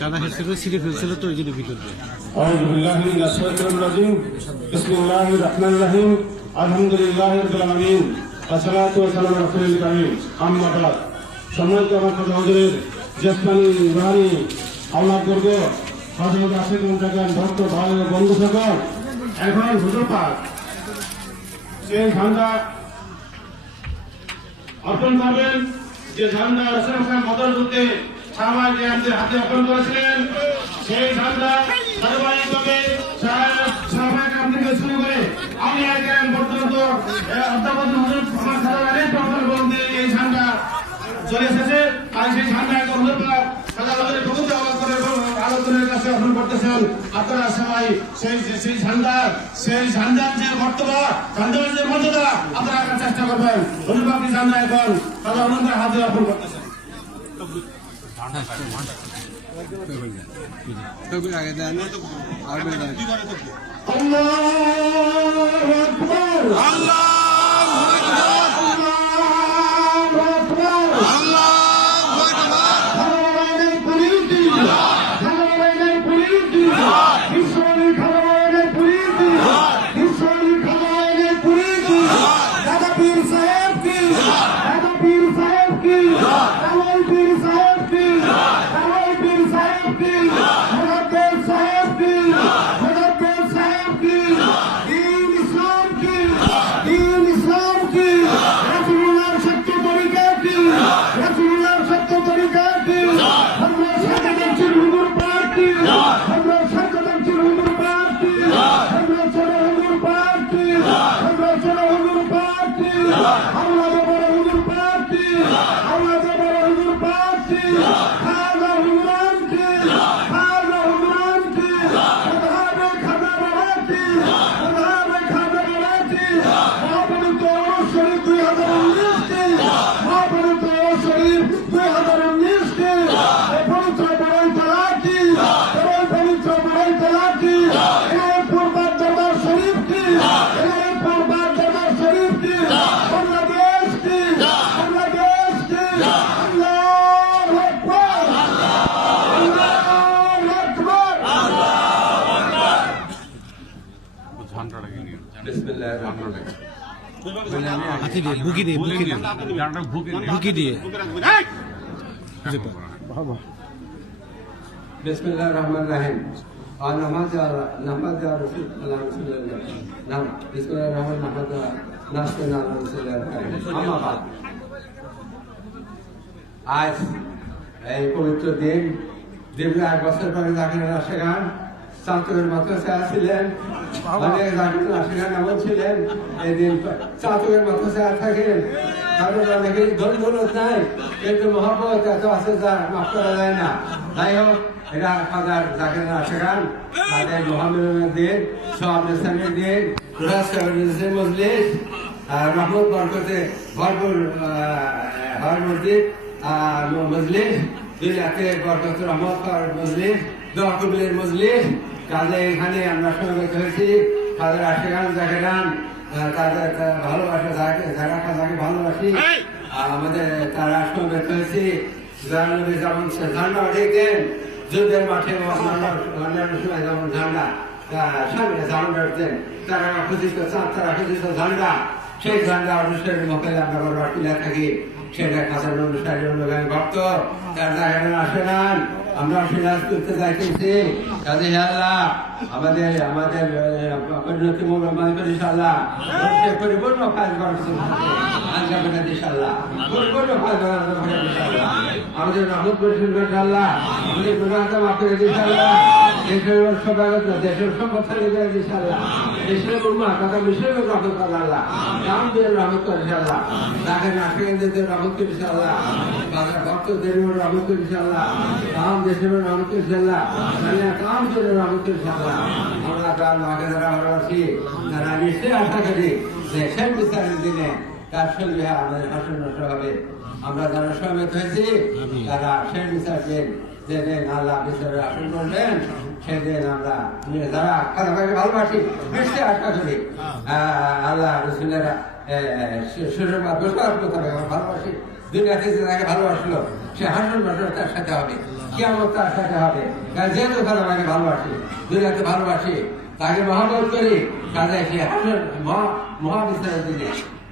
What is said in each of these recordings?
টানা হেসে করে ছিঁড়ে ফেলছিল তো ওই জন্য ভিতর আলহামদুলিল্লাহ আলমিন আসসালাতু ওয়াসালামু আলা রাসূলিল কারীম আম্মা বাদ। সম্মানিত আমার কথা হজুরের জেসমানি রুহানি আল্লাহ করব হজরত এখন হুজুর পাক। সেই ঝান্ডা অর্পণ করবেন। যে ঝান্ডা রসুল মদর যুদ্ধে সামাজ আমাদের হাতে অর্পণ করেছিলেন। সেই শুরু করে আমি একজন পর্যন্ত অধ্যাপক বলতে এই ঝান্ডা চলে এসেছে। আর সেই ঝান্ডা এখন হুজুর পাক প্রকৃতি আলোচনার কাছে অর্পণ করতেছেন আপনারা সবাই। সেই সেই ঝান্ডা সেই ঝান্ডার যে বর্তমান ঝান্ডার যে মর্যাদা আপনারা চেষ্টা করবেন। পাক ঝান্ডা এখন আনন্দের হাতে অর্পণ করতেছেন। আল্লাহু আকবার। আল্লাহু হাতে দিয়ে বুকি দিয়ে বুকি দিয়ে। বুকি দিয়ে। নাম বিসমিল্লাহ রহমান নামাজ না রসুল আজ এই পবিত্র দিন দীর্ঘ এক বছর পরে দাখিল রাষ্ট্রগান চাঁতুরের মাদ্রাসায় ছিলেন অনেক জাকির রাশেগান এমন ছিলেন এই দিন মাদ্রাসায় থাকেন। তাদের অনেকে ধন্যবাদ নাই। কিন্তু মহাপত এত আছে যা মাফ করা যায় না। যাই হোক এরা ফাদার জাকির তাদের মহামিলনের দিন সব ইসলামের দিন মজলিস রহমত বরকতে ভরপুর হর মসজিদ মজলিস দুনিয়াতে বরকত রহমত মজলিস। দোয়া কবিলের মজলিস। কাজে এখানে আমরা সমবেত হয়েছি তাদের আশেগান জাগেরান তাদের তার ভালোবাসা যাকে যারা যাকে ভালোবাসি আমাদের তারা সমবেত হয়েছি যারা নবী যেমন সে ঝান্ডা উঠেছেন যুদ্ধের মাঠে অন্যান্য সময় যেমন ঝান্ডা সামনে ঝান্ডা উঠতেন তারা খুঁজিত চাঁদ তারা খুঁজিত ঝান্ডা। সেই ঝান্ডা অনুষ্ঠানের মোকালে আমরা পিলা থাকি। সেটা খাতার অনুষ্ঠানের অনুগামী ভক্ত। তার জায়গাটা আসে না আমরা সিরাজ করতে যাইতেছি কাজে আল্লাহ, আমাদের আমাদের পরিণতি ইনশাআল্লাহ। পরিপূর্ণ কাজ ইনশাআল্লাহ। পরিপূর্ণ কাজ করার আমাদের রহমত পরিষ্কার করে আল্লাহ আমাদের গুণাটা মাফ করে ইনশাআল্লাহ, দেশের সবাগত দেশের সম্পদ করে আল্লাহ দেশের বিচারের দিনে তার শরীরে আমাদের হাসন হবে। আমরা যারা সমেত হয়েছি তারা শেষ বিচার দিন যেদিন আল্লাহ বিচারে আসন করবেন। সেদিন আমরা যারা খারাপকে ভালোবাসি নিশ্চয়ই আশা করি আল্লাহ রসুলেরা ভালোবাসি। দুনিয়াতে যে তাকে ভালোবাসলো সে হাসন নষ্ট তার সাথে হবে। কেমন তার সাথে হবে। যেহেতু তারা আমাকে ভালোবাসি দুনিয়াতে ভালোবাসি তাকে মহাবত করি কাজে সে হাসর মহা মহাবিস্তারের দিনে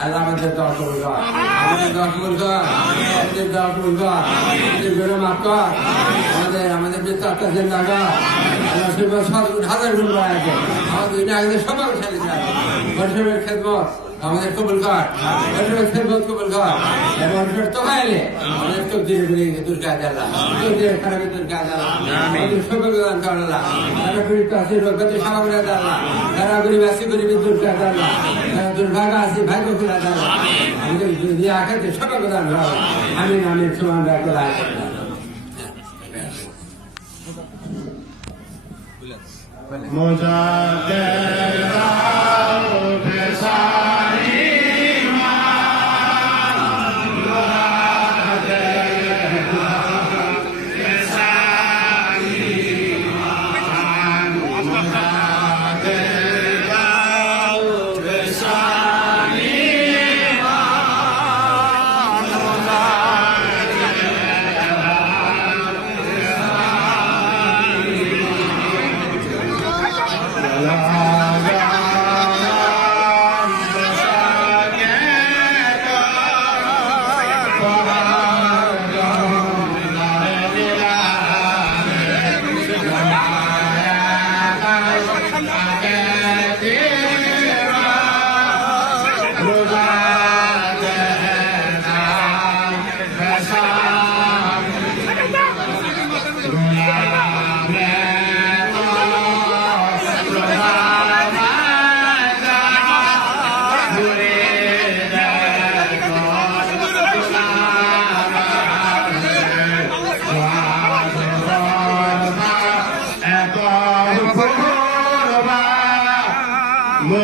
আল্লাহ আমাদের দশ কবুল কর। আমাদের দশ কবুল কর। আমাদের দশ কবুল কর। আমাদের বেরো মাফ কর। আমাদের আমাদের যে চারটা চিন্তা কর আল্লাহ হাজার গুণ বাড়াচ্ছে আমাদের দুনিয়া আগে বর্ষমের খেদমত আমাদের কবুল কর বর্ষমের খেদমত কবুল কর এবং বর্ষমের তোকাইলে আমাদের তো ধীরে ধীরে দুর্গা দেলা তো ধীরে খারাপ দুর্গা দেলা আমাদের সকল দান করলা যারা গরিব আছে রোগতে সারা করে দেলা যারা গরিব আছে গরিব দুর্গা দেলা যারা দুর্ভাগা আছে ভাগ্য খুলে দেলা আমাদের দুনিয়া আখাতে সকল দান করলা আমি আমি সুমান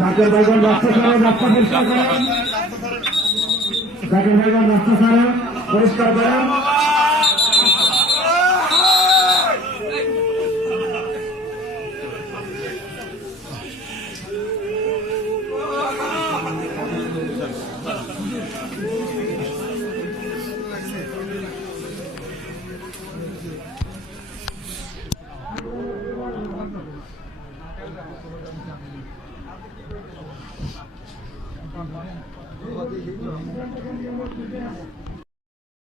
জাকির ভাইগণ রাস্তা ছাড়েন রাস্তা পরিষ্কার করেন জাকির পরিষ্কার করেন